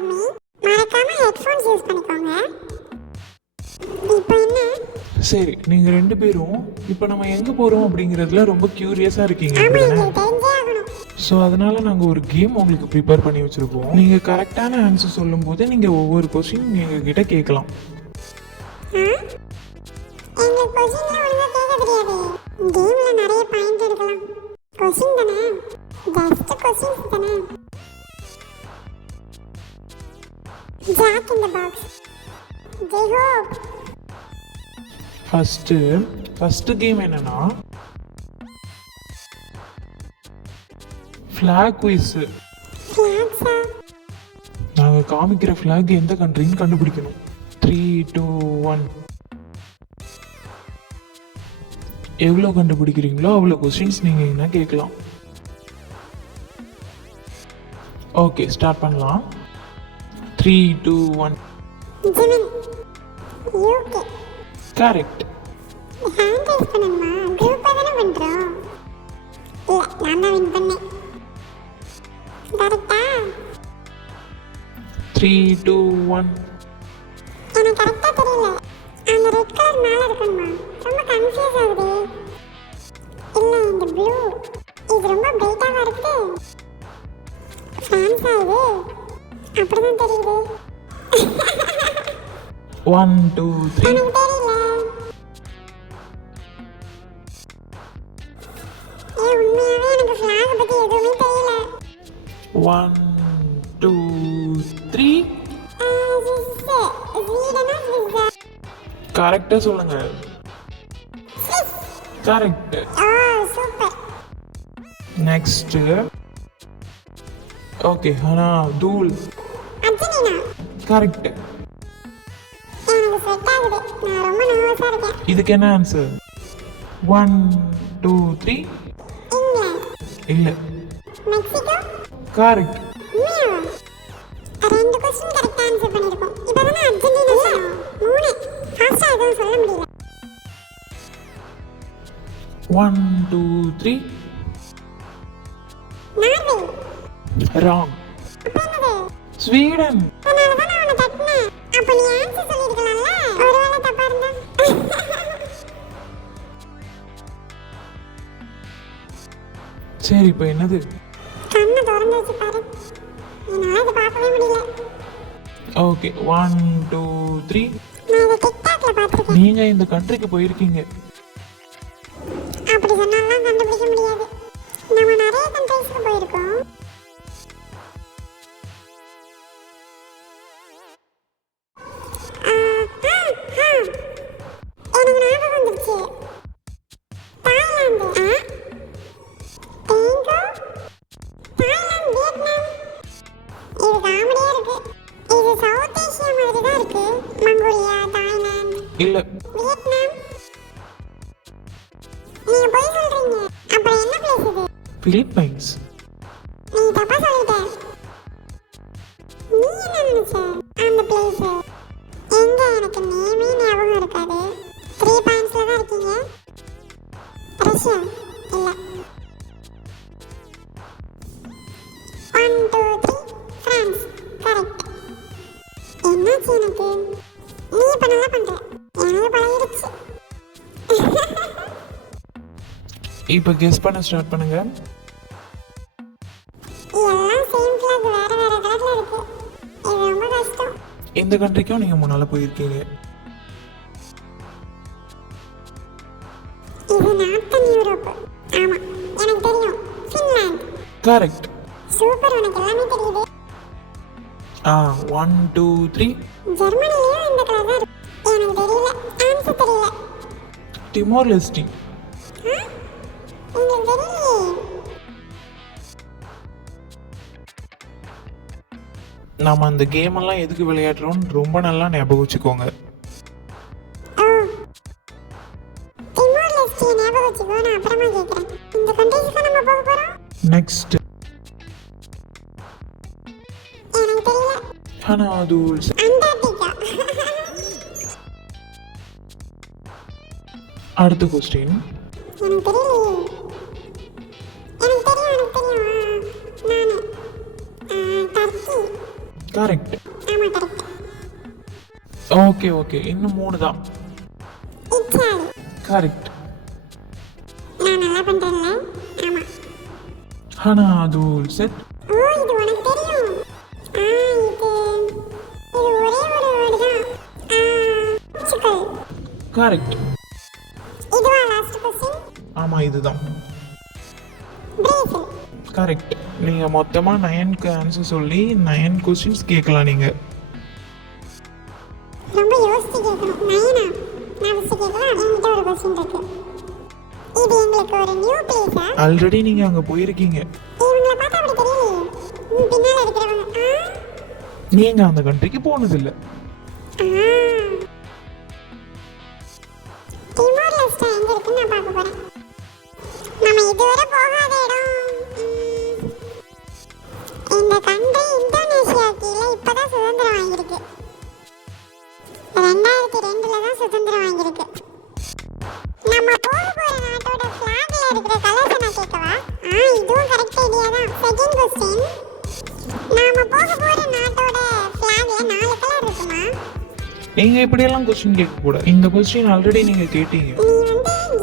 With me. மறக்காம headphones use பண்ணிக்கோங்க. இப்போ என்ன? சரி, நீங்கள் 2 பேரும் இப்போ நம்ம எங்கே போகிறோம் அப்படிங்கிறதுல ரொம்ப க்யூரியஸாக இருக்கீங்க. ஆமா, எங்களுக்கு தெரிஞ்சே ஆகணும். ஸோ அதனால் நாங்கள் ஒரு கேம் உங்களுக்கு ப்ரிப்பேர் பண்ணி வச்சுருக்கோம். நீங்கள் கரெக்டான ஆன்சர் சொல்லும்போது நீங்கள் ஒவ்வொரு கொஸ்டின் எங்ககிட்ட கேட்கலாம். எங்களுக்கு கொஸ்டின்லாம் ஒழுங்கா கேட்க தெரியாது. கேம்ல நிறைய பாயிண்ட் எடுக்கலாம். கொஸ்டின் தானே, ஜஸ்ட் கொஸ்டின்ஸ் தானே. Jack in the box. ஜெய் ஹோ. ஃபஸ்ட்டு கேம் என்னன்னா ஃப்ளாக் குயிஸு. ஃபிளாக்ஸா? நாங்கள் காமிக்கிற ஃப்ளாக் எந்த கண்ட்ரின்னு கண்டுபிடிக்கணும். 3, 2, 1. எவ்வளோ கண்டுபிடிக்கிறீங்களோ அவ்வளோ கொஸ்டின்ஸ் நீங்கள் என்ன கேட்கலாம். ஓகே, ஸ்டார்ட் பண்ணலாம். 3, 2, 1. German. UK. Correct. Hand rice பண்ணணுமா? குரூப்பாக தானே பண்ணுறோம். இல்லை, நான் தான் வின் பண்ணேன். கரெக்டா? 3, 2, 1. எனக்கு கரெக்டாக தெரியல. அந்த ரெட் கலர் மேலே இருக்கணுமா? ரொம்ப கன்ஃபியூஸ் ஆகுது. இல்லை, இந்த ப்ளூ இது ரொம்ப பிரைட்டாக இருக்குது. ஃபேன்ஸ் ஆகுது. அப்படிதான் தெரியுது. 1, 2, 3. எனக்கு தெரியல. உண்மையாகவே எனக்கு ஃப்ளாகை பற்றி எதுவுமே தெரியல. 1, 2, 3. ஸ்வீடனா ஸ்விஸ்ஸா? கரெக்டாக சொல்லுங்க. கரெக்ட். சூப்பர். நெக்ஸ்ட்டு. ஓகே, ஆனால் தூள். அர்ஜென்டினா. கரெக்ட். எனக்கு செட் ஆகுது. நான் ரொம்ப நர்வஸாக இருக்கேன். இதுக்கு என்ன ஆன்சர்? 1, 2, 3. இங்கிலாந்து. இல்லை. மெக்சிகோ. கரெக்ட். உண்மையாவா? 2 கொஸ்டின் கரெக்டாக ஆன்சர் பண்ணியிருக்கோம். இப்போ தானே அர்ஜென்டினா சொன்னோம். 3 ஃபாஸ்ட்டாக எதுவும் சொல்ல முடியல. 1, 2, 3. நார்வே. ராங். அப்போ என்னது? ஸ்வீடன். அதனால தான் நான் உன்னை தட்டினேன். அப்போ நீ ஆன்சர் சொல்லியிருக்கலாம்ல. ஒருவேளை தப்பாக இருந்தா. சரி, இப்போ என்னது? கண்ணை திறந்து வச்சு பாரு. என்னால் இதை பார்க்கவே முடியல. ஓகே, 1, 2, 3. நான் இதை டிக்டாக்ல பார்த்துருக்கேன். நீங்கள் இந்த கண்ட்ரிக்கு போயிருக்கீங்க. அப்படி சொன்னாலாம் கண்டுபிடிக்க முடியாது. நம்ம நிறைய கண்ட்ரீஸ்க்கு போயிருக்கோம். எனக்கு ஞாபகம் வந்துருச்சு. தாய்லாந்து. தேங்கோ. Thailand, Vietnam. இது காமெடியா இருக்கு. இது சவுத் ஏசியா மாதிரி தான் இருக்கு. மங்கோலியா, தாய்லாந்து, இல்லை. வியட்நாம். நீங்க போய் சொல்றீங்க. அப்புறம் என்ன பிளேஸ் இது? பிலிப்பைன்ஸ். நீ தப்பா சொல்லிட்ட. நீ என்ன நினைச்ச? அந்த பிளேஸ் எங்க? எனக்கு நேமே ஞாபகம் இருக்காது. 3 பாயிண்ட்ஸ்ல தான் இருக்கீங்க. ரஷ்யா இல்ல. 1, 2, 3. பிரான்ஸ். கரெக்ட். என்னாச்சு எனக்கு? நீ இப்ப நல்லா பண்ற. எனக்கு பழகிடுச்சு. இப்போ கெஸ் பண்ண ஸ்டார்ட் பண்ணுங்க. எல்லாம் சேம் ஃபிளாக் வேற வேற கலர்ல இருக்கு. இது ரொம்ப கஷ்டம். இந்த கண்ட்ரிக்கும் நீங்கள் முன்னால் போயிருக்கீங்க. இது நார்த்தன் யூரோப். ஆமா, எனக்கு தெரியும். ஃபின்லாந்து. கரெக்ட். சூப்பர், உனக்கு எல்லாமே தெரியுது. 1, 2, 3. ஜெர்மனிலயும் இந்த கலர் தான் இருக்கு. எனக்கு தெரியல. ஆன்சர் தெரியல. டிமோர் லெஸ்டி. உங்களுக்கு தெரியலையே. நம்ம அந்த கேம் எல்லாம் எதுக்கு விளையாடுறோம்னு ரொம்ப நல்லா ஞாபகம் வச்சுக்கோங்க. டிமோர் லெஸ்டி ஞாபகம் வச்சுக்கோ. நான் அப்புறமா கேட்குறேன். இந்த கண்ட்ரீஸ்க்கு நம்ம போக போறோம். நெக்ஸ்ட். எனக்கு தெரியல. ஹனாதூல். அண்டார்டிகா. அடுத்த கொஸ்டின். எனக்கு தெரியலையே. எனக்கு தெரியும். நானு டர்க்கி. கரெக்ட். ஆமாம் கரெக்ட். ஓகே ஓகே, இன்னும் 3 தான். இச்சாலி. கரெக்ட். நான் நல்லா பண்ணுறேன்ல. ஆமாம். ஆனால் அது ஒரு செட். ஓ இது உனக்கு தெரியும். இது ஒரே ஒரு வேர்டு தான். சிக்கல். கரெக்ட். இதுவா லாஸ்ட் கொஸ்டின்? ஆமாம் இதுதான். பிரேசில். கரெக்ட். நீங்கள் மொத்தமாக 9க்கு ஆன்சர் சொல்லி 9 கொஸ்டின்ஸ் கேட்கலாம் நீங்கள். ரொம்ப யோசிச்சு கேட்கணும். நயனா நான் ஃபஸ்ட்டு கேட்கலாம். என்கிட்ட ஒரு கொஸ்டின் இருக்கு. இது எங்களுக்கு ஒரு நியூ பிளேஸா? ஆல்ரெடி நீங்கள் அங்கே போயிருக்கீங்க. இவங்களை பார்த்தா அப்படி தெரியலையே. பின்னால் இருக்கிறவங்க. நீங்கள் அந்த கண்ட்ரிக்கு போனதில்லை. டிமோர் லெஸ்டா எங்க இருக்குன்னு நான் பார்க்க போறேன். நம்ம இதுவரை போகாத இடம். இந்த கண்ட்ரி இந்தோனேஷியாவுக்கு இல்லை, இப்பதான் சுதந்திரம் வாங்கியிருக்கு. 2002ல தான் சுதந்திரம் வாங்கியிருக்கு. நம்ம போக போற நாட்டோட ஃபிளாக்ல இருக்கிற கலர்ஸை நான் கேட்கவா? இதுவும் கரெக்ட் ஐடியா தான். செகண்ட் கொஸ்டின், நாம போக போற நாட்டோட ஃபிளாக்ல 4 கலர் இருக்குமா? நீங்கள் இப்படியெல்லாம் கொஸ்டின் கேட்கக்கூடாது. இந்த கொஸ்டின் ஆல்ரெடி நீங்கள் கேட்டீங்க. நீ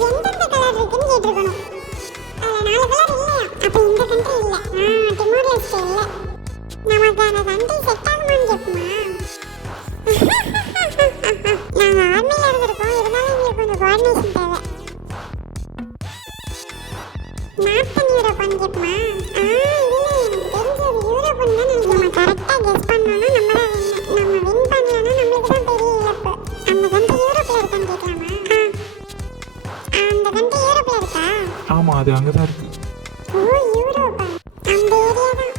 எந்தெந்த கலர் இருக்குன்னு கேட்டிருக்கணும். அதுல 4 கலர் இல்லையா? அப்ப இந்த கண்ட்ரி இல்ல. டிமோர் லெஸ்டே இல்ல. நமக்கு அந்த கண்ட்ரி செட் ஆகுமான்னு கேட்போமா? நாங்க ஆர்மியில இருந்திருக்கோம், இருந்தாலும் எங்களுக்கு கொஞ்சம் கோஆர்டினேஷன் தேவை. நார்த்தன் யூரோப்பான்னு கேட்போமா? இதுல எனக்கு தெரிஞ்சது யூரோப்புன்னு தான் நினைக்கிறேன். நம்ம கரெக்டா கெஸ் பண்ணோம்னா நம்ம தான் வின். நம்ம வின் பண்ணலன்னா நம்மளுக்கு தான் பெரிய இழப்பு. அந்த கண்ட்ரி யூரோப்ல இருக்கான்னு கேட்கலாமா? அந்த கண்ட்ரி யூரோப்ல இருக்கா? ஆமாம் அது அங்கே தான் இருக்குது. ஓ யூரோப்பா, அந்த ஏரியா தான்.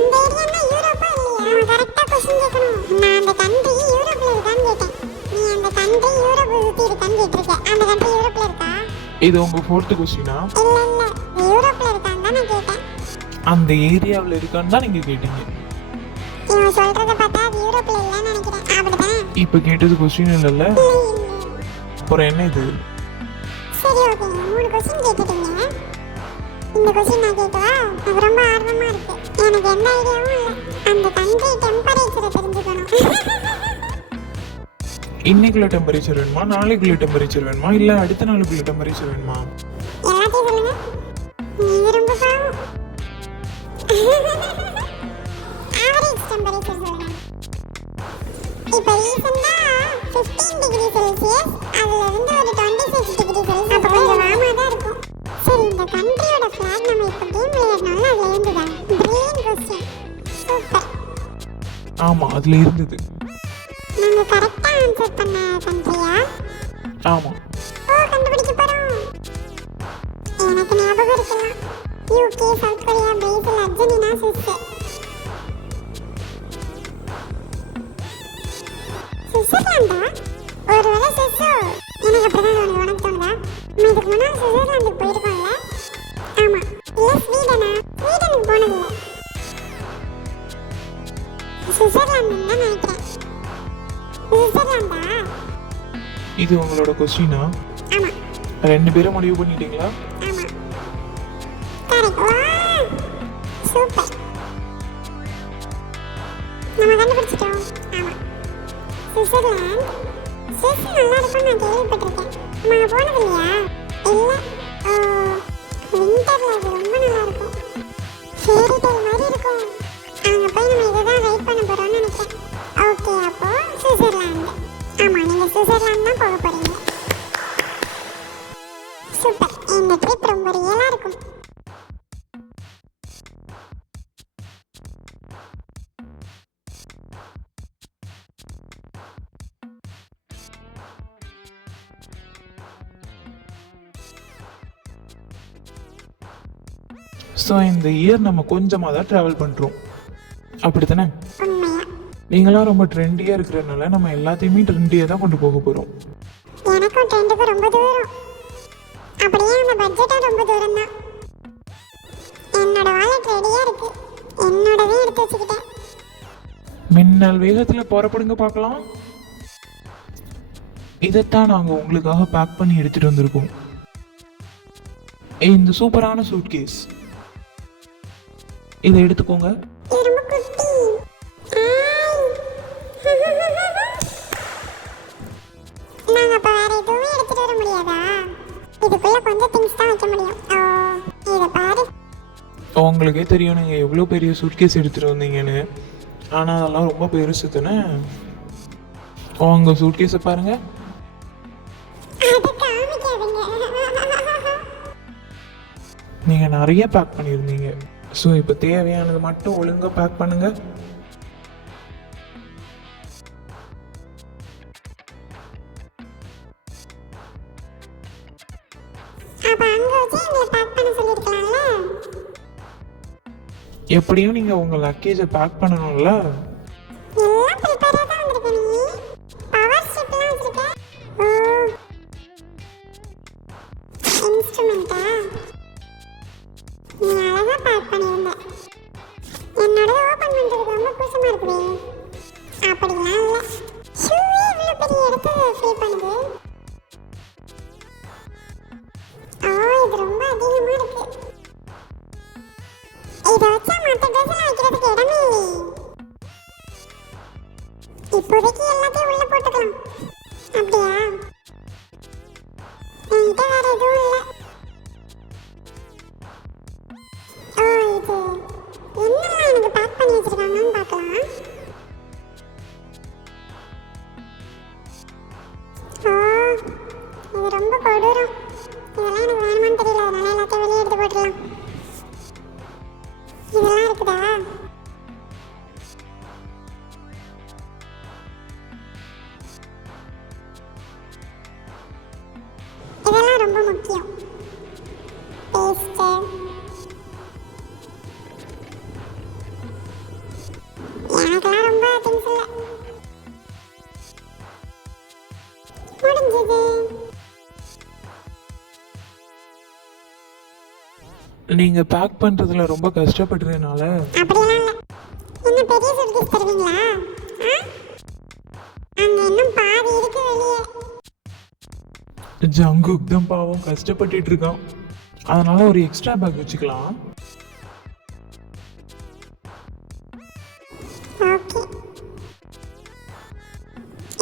அந்த ஏரியானா யூரோப்பா இல்லையா? நம்ம கரெக்டா क्वेश्चन கேட்கணும். நான் அந்த கண்ட்ரி யூரோப்ல இருக்கான்னு கேட்டேன். நீ அந்த கண்ட்ரி யூரோப் சுத்தி இருக்கான்னு கேட்டிருக்க. அந்த கண்ட்ரி யூரோப்ல இருக்கா? இது உங்கள் 4th கொஸ்டினா? இல்ல இல்ல, யூரோப்ல இருக்கான்னு தான் நான் கேட்டேன். அந்த ஏரியாவில் இருக்கான்னு தான் நீங்கள் கேட்டீங்க. இவன் சொல்றத பார்த்தா அது யூரோப்ல இல்லைன்னு நினைக்கிறேன். அப்படிதானே? இப்போ கேட்டது கொஸ்டின் இல்லைல்ல, இல்ல இல்ல. அப்புறம் என்ன இது? சரி ஓகே, 3 கொஸ்டின் கேட்டுட்டீங்க. இந்த கொஸ்டின் நான் கேட்கவா? எனக்கு ரொம்ப ஆர்வமா இருக்கு. எனக்கு எந்த ஐடியாவும் இல்லை. அந்த கண்ட்ரி டெம்பரேச்சரை தெரிஞ்சுக்கணும். இன்னைக்குள்ள டெம்பரேச்சர் வேணுமா, நாளைக்குள்ள டெம்பரேச்சர் வேணுமா, இல்லை அடுத்த நாளுக்குள்ள டெம்பரேச்சர் வேணுமா? எல்லாத்தையும் சொல்லுங்க. நீங்க ரொம்ப பாவம். ஆவரேஜ் டெம்பரேச்சர் சொல்லுங்க. இப்போ ரீசெண்டா 15 டிகிரி செல்சியஸ், அதுல இருந்து ஒரு 26 டிகிரி செல்சியஸ். அப்போ கொஞ்சம் வார்மா தான் இருக்கும். சரி, இந்த கண்ட்ரியோட ஃபிளாக் நம்ம இப்போ கேம் விளையாடணும்ல, அதுல இருந்துதான். Brilliant question. சூப்பர். ஆமாம் அதில் இருந்தது. நாங்க கரெக்டா ஆன்சர் பண்ண கண்ட்ரியா? ஆமாம். ஓ கண்டுபிடிக்க போறோம். எனக்கு ஞாபகம் இருக்கலாம். UK, South Korea, Brazil, Argentina, Swiss. சுவிட்சர்லாண்டா? ஒருவேளை சுவிஸோ? எனக்கு அப்படிதான் தோணுது. உனக்கு தோணுதா? நம்ம இதுக்கு முன்னாடி சுவிட்சர்லாந்துக்கு போயிருக்கோம்ல? ஆமா. இல்ல ஸ்வீடனா? ஸ்வீடனுக்கு போனதில்லை. சுவிட்சர்லாந்துன்னு தான் நினைக்கிறேன். சுவிட்சர்லாண்டா? இது உங்களோட கொஸ்டினா? ஆமா 2 பேரும் முடிவு பண்ணிட்டீங்களா? ஆமா கரெக்ட். வா சூப்பர், நம்ம கண்டுபிடிச்சிட்டோம். ஆமா சுவிட்சர்லாந்து. சுவிஸ் நல்லா இருக்கும்னு நான் கேள்விப்பட்டிருக்கேன். நம்ம போனது இல்லையா? இல்லை. விண்டர்ல அது ரொம்ப நல்லா இருக்கும். ஃபேரி டேல் மாதிரி இருக்கும். அங்கே போய் நம்ம இதை தான் ரைட் பண்ண போகிறோம்னு நினைக்கிறேன். ஓகே, அப்போ சுவிட்சர்லாந்து. ஆமாம், நீங்கள் சுவிட்சர்லாந்து தான் போக போகிறீங்க. சூப்பர், இந்த ட்ரிப் ரொம்ப ரியலாக இருக்கும். ஸோ இந்த இயர் நம்ம கொஞ்சமாக தான் ட்ராவல் பண்ணுறோம், அப்படி தானே? உண்மையா? நீங்களாம் ரொம்ப ட்ரெண்டியாக இருக்கிறதுனால நம்ம எல்லாத்தையுமே ட்ரெண்டியாக தான் கொண்டு போக போகிறோம். எனக்கும் ட்ரெண்டுக்கு ரொம்ப தூரம். அப்படியே அந்த பட்ஜெட்டும் ரொம்ப தூரம் தான். என்னோட வாலெட் ரெடியாக இருக்கு. என்னோடவே எடுத்து வச்சுக்கிட்டேன். மின்னல் வேகத்தில் புறப்படுங்க பார்க்கலாம். இதைத்தான் நாங்கள் உங்களுக்காக பேக் பண்ணி எடுத்துகிட்டு வந்திருக்கோம். இந்த சூப்பரான சூட்கேஸ், இதை எடுத்துக்கோங்க. இது ரொம்ப குட்டி. உங்களுக்கே தெரியும் நீங்கள் எவ்வளோ பெரிய சூட்கேஸ் எடுத்துகிட்டு வந்தீங்கன்னு. ஆனால் அதெல்லாம் ரொம்ப பெருசு தானே. உங்கள் சூட்கேஸை பாருங்கள். அதை காமிக்காதீங்க. நீங்கள் நிறைய பேக் பண்ணியிருந்தீங்க. ஸோ இப்போ தேவையானது மட்டும் ஒழுங்காக பேக் பண்ணுங்கள். அப்ப அங்க வச்சு எங்களை பேக் பண்ண சொல்லிருக்கலாம்ல. எப்படியும் நீங்கள் உங்கள் லக்கேஜை பேக் பண்ணணும்ல. எல்லாம் ப்ரிப்பேரா தான் வந்திருக்க நீ. பவர் ஸ்ட்ரிப்லாம் வச்சிருக்க. ஓ, இன்ஸ்ட்ருமெண்டா? நீ அழகா பேக் பண்ணியிருந்த. என்னோட ஓபன் பண்றதுக்கு ரொம்ப கூச்சமா இருக்குதே. அப்படிலாம் இல்ல. ஷூவே இவ்வளோ பெரிய இடத்த ஃபில் பண்ணுது. ஓ, இது ரொம்ப அதிகமா இருக்கு. இதை வச்சா மற்ற ட்ரெஸ் எல்லாம் வைக்கிறதுக்கு இடமே இல்லையே. இப்போதைக்கு எல்லாத்தையும் உள்ள போட்டுக்கலாம். அப்படியா? என்கிட்ட வேற எதுவும் இல்லை. ஓ, இது என்னெல்லாம் எனக்கு பேக் பண்ணி வச்சிருக்காங்கன்னு பார்க்கலாம். ஓ, இது ரொம்ப கொடூரம். இதெல்லாம் எனக்கு வேணுமான்னு தெரியல. அதனால எல்லாத்தையும் வெளியே எடுத்து போட்டுடலாம். இதெல்லாம் இருக்குதா? இதெல்லாம் ரொம்ப முக்கியம். பேஸ்ட், எனக்கெல்லாம் ரொம்ப திங்ஸ் இல்லை. முடிஞ்சது. நீங்கள் பேக் பண்ணுறதுல ரொம்ப கஷ்டப்படுறதுனால அப்படியெல்லாம் இல்லை. என்ன பெரிய சூட்கேஸ் தருவீங்களா? அங்க இன்னும் பாதி இருக்கு வெளியே. ஜங்குக் தான் பாவம் கஷ்டப்பட்டுட்டு இருக்கான். அதனால ஒரு எக்ஸ்ட்ரா பேக் வச்சுக்கலாம். ஓகே,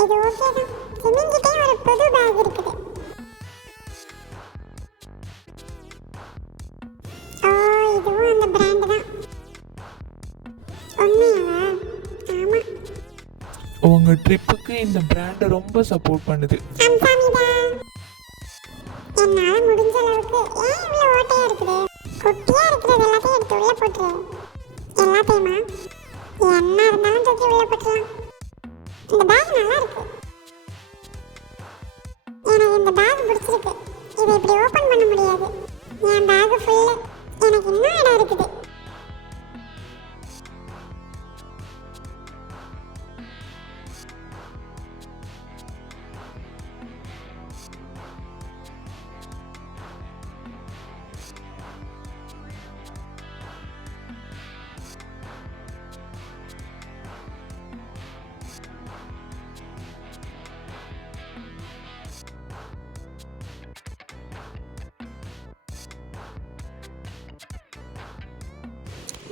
இது ஓகே தான். சிமிங்கிட்டே ஒரு புது பேக் இருக்குது. ஓ, இதுவும் அந்த பிராண்ட் தான். உண்மையாவா? ஆமா, உங்கள் ட்ரிப்புக்கு இந்த பிராண்டு ரொம்ப சப்போர்ட் பண்ணுது. அம்சாமிதா. என்னால முடிஞ்ச அளவுக்கு. ஏன் இவ்வளவு ஓட்டையா இருக்குது? குட்டியா இருக்கிறது எல்லாத்தையும் எடுத்து உள்ள போட்டுரு. எல்லாத்தையுமா? என்ன இருந்தாலும் தூக்கி உள்ள போட்டுலாம். இந்த பேக் நல்லா இருக்கு. எனக்கு இந்த பேக் பிடிச்சிருக்கு. இதை இப்படி ஓபன் பண்ண முடியாது. என் பேக் ஃபுல்லு. எனக்கு இன்னும் இடம் இருக்குது.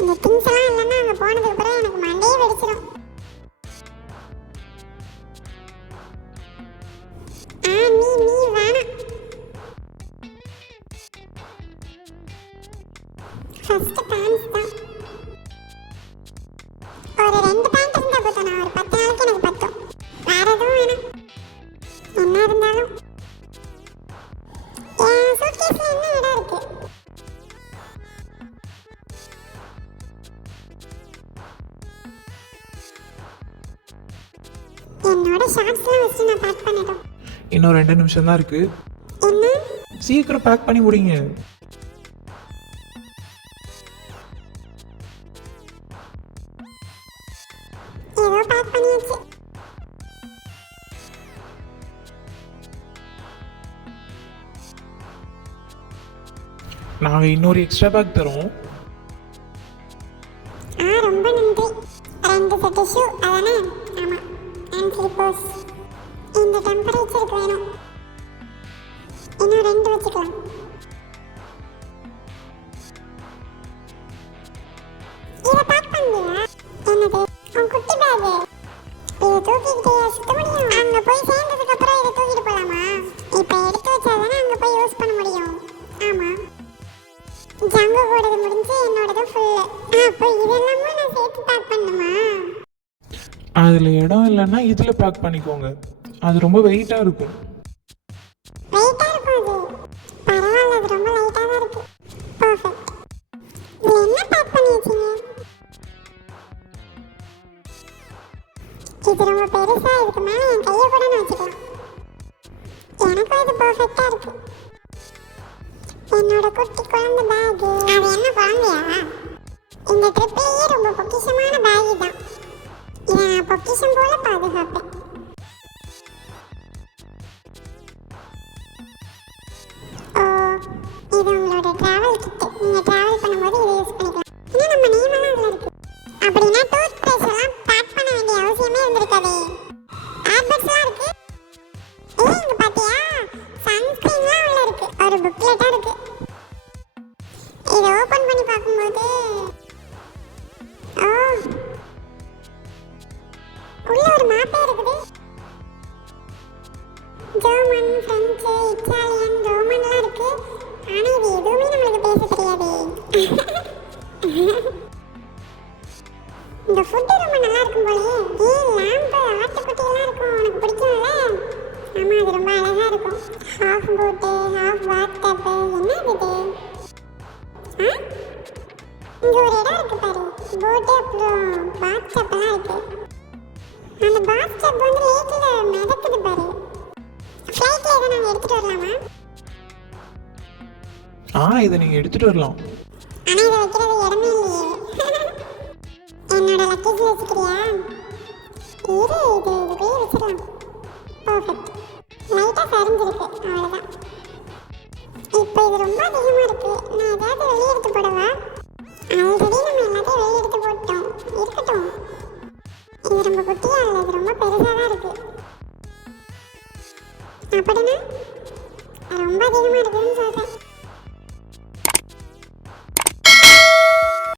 இந்த திங்ஸ் எல்லாம் இல்லைன்னா அங்கே போனதுக்கு அப்புறம் எனக்கு மண்டையே வெடிச்சிடும். நீ வேணாம். ஃபர்ஸ்ட் பேண்ட்ஸ் தான். ஒரு 2 பேண்ட் இருந்தா போதும். நான் ஒரு 10 நாளைக்கு எனக்கு பத்தும். வேற எதுவும் வேணாம். என்ன இருந்தாலும் என் சூட்கேஸ்ல என்ன இடம் இருக்கு? என்னோட ஷார்ட்ஸ்லாம் வச்சு நான் பேக் பண்ணிட்டோம். இன்னும் 2 நிமிஷம் தான் இருக்கு. என்ன? சீக்கிரம் பேக் பண்ணி முடிங்க. ஏதோ பேக் பண்ணியாச்சு. நாங்கள் இன்னொரு எக்ஸ்ட்ரா பேக் தரோம். ரொம்ப நன்றி. 2 செட் ஷூ அதானே? ஆமா, அண்ட் ஸ்லிப்பர்ஸ். இந்த டெம்பரேச்சருக்கு வேணும். இன்னும் 2 வச்சுக்கலாம். இதை பேக் பண்ணலையா? என்னது? உன் குட்டி பேக். இதை தூக்கிக்கிட்டே சுத்த முடியும்? அங்க போய் சேர்ந்ததுக்கு அப்புறம் இதை தூக்கிட்டு போலாமா? இப்ப எடுத்து வச்சாதானே அங்க போய் யூஸ் பண்ண முடியும். ஆமா, ஜங்கு கூடது முடிஞ்சு என்னோடது ஃபுல் அதில் இடம் இல்லைன்னா இதில் பேக் பண்ணிக்கோங்க. அது ரொம்ப வெயிட்டாக இருக்கும். வெயிட்டா இருக்கும் அது. பரவாயில்ல, அது ரொம்ப லைட்டா தான் இருக்கு. பர்ஃபெக்ட். இதுல என்ன பேக் பண்ணி வச்சீங்க? இது ரொம்ப பெருசா, இதுக்கு மேல என் கையை கூட நான் வச்சுக்கலாம். எனக்கும் இது பர்ஃபெக்டா இருக்கு. என்னோட குட்டி குழந்தை பேக். அது என்ன குழந்தையா? இந்த ட்ரிப்லேயே ரொம்ப பொக்கிஷமான பேக் தான். இதை நான் பொக்கிஷம் போல பாதுகாப்பேன். ஓ, இது உங்களோட டிராவல் கிட். நீங்க டிராவல் பண்ணும்போது இதை யூஸ் பண்ணிக்கலாம். இன்னும் நம்ம நேம் எல்லாம் அதுல இருக்கு. அப்படின்னா டூத் பிரஷ் எல்லாம் பேக் பண்ண வேண்டிய அவசியமே இருந்திருக்காதே. ஏர்பட்ஸ்லாம் இருக்கு. ஏய், இங்க பாத்தியா? சன்ஸ்கிரீன்லாம் உள்ள இருக்கு. ஒரு புக்லெட்டா இருக்கு. இதை ஓபன் பண்ணி பார்க்கும்போது உள்ள ஒரு மேப்பே இருக்குது. ஜெர்மன், பிரெஞ்சு, இட்டாலியன், ரோமன்லாம் இருக்கு. ஆனா இது எதுவுமே நம்மளுக்கு பேச தெரியாது. இந்த ஃபுட்டு ரொம்ப நல்லா இருக்கும் போலயே. லேம்பு, ஆட்டுக்குட்டி எல்லாம் இருக்கும். உனக்கு பிடிக்கும்ல? ஆமா, அது ரொம்ப அழகா இருக்கும். ஹாஃப் போட்டு, ஹாஃப் பாத் டப். என்ன இது? இங்க ஒரு இடம் இருக்கு பாரு. போட்டு அப்புறம் பாத் டப்லாம் இருக்கு. அந்த பாத் டப் வந்து லேக்ல மிதக்குது பாரு. ஃப்ளைட்ல இதை நாங்கள் எடுத்துட்டு வரலாமா? இதை நீங்கள் எடுத்துகிட்டு வரலாம். ஆனால் இதை வைக்கிறது இடமே இல்லையே. என்னோட லக்கேஜில் வச்சுக்கிறியா? இது இதுக்குள்ளேயே வச்சிடலாம். பர்ஃபெக்ட். லைட்டாக சரிஞ்சிருக்கு, அவ்வளோதான். இப்போ இது ரொம்ப அதிகமாக இருக்கு. நான் ஏதாவது வெளியே எடுத்து போடவா? ஆல்ரெடி நம்ம எல்லாத்தையும் வெளியே எடுத்து போட்டோம். இருக்கட்டும். இது ரொம்ப குட்டியா இல்லை, இது ரொம்ப பெருசாக தான் இருக்கு. அப்படின்னா ரொம்ப அதிகமாக இருக்குதுன்னு சொல்கிறேன்.